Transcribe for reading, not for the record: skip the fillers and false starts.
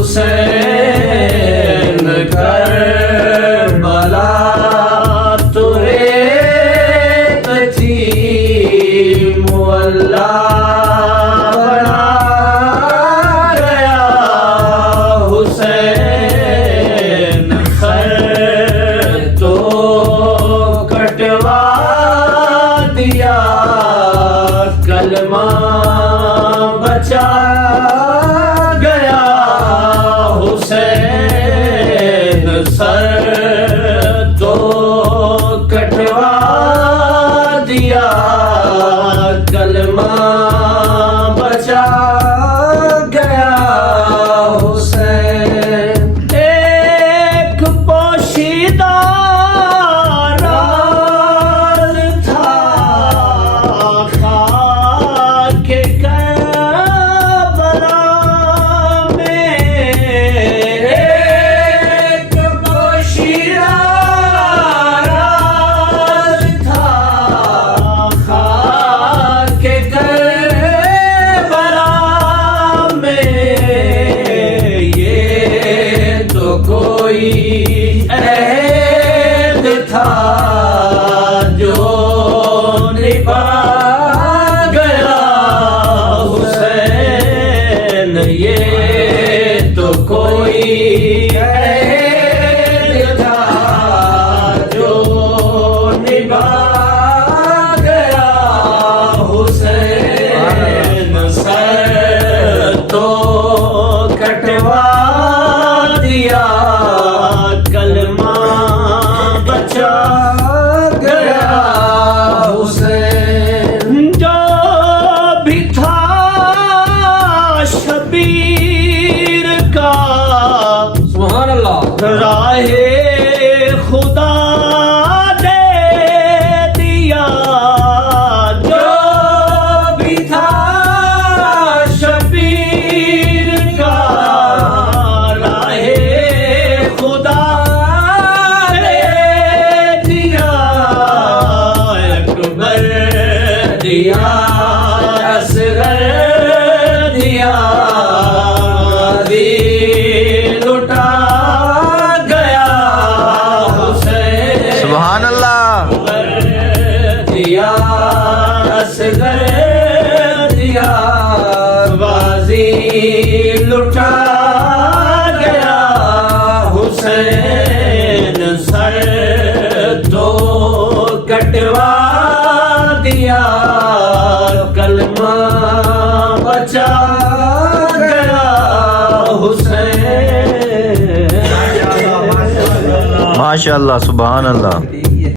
حسین کربلا تریت تھی مولا بنا گیا حسین خر تو کٹوا دیا کلمہ بچا گیا حسین سر تو کٹوا دیا کلمہ بچا گیا حسین ایک پوشیدہ راز تھا خاک کربلا میں ایک پوشیدہ راز تھا خاک کربلا میں یہ تو کوئی عہد تھا جو نبھا گیا حسین یہ تو کوئی عہد تھا جو نبھا گیا حسین سر تو کٹوا دیا کلمہ بچا گیا حسین جو بھی تھا شبیر کا سبحان اللہ راہ خدا دے دیا جو بھی تھا شبیر کا راہ خدا دے دیا اکبر دیا اصغر دیا غازی لٹا گیا حسین سبحان اللہ دیا اصغر دیا غازی لٹا گیا حسین سر تو کٹوا دیا کلمہ بچا گیا حسین ماشاء اللہ سبحان اللہ.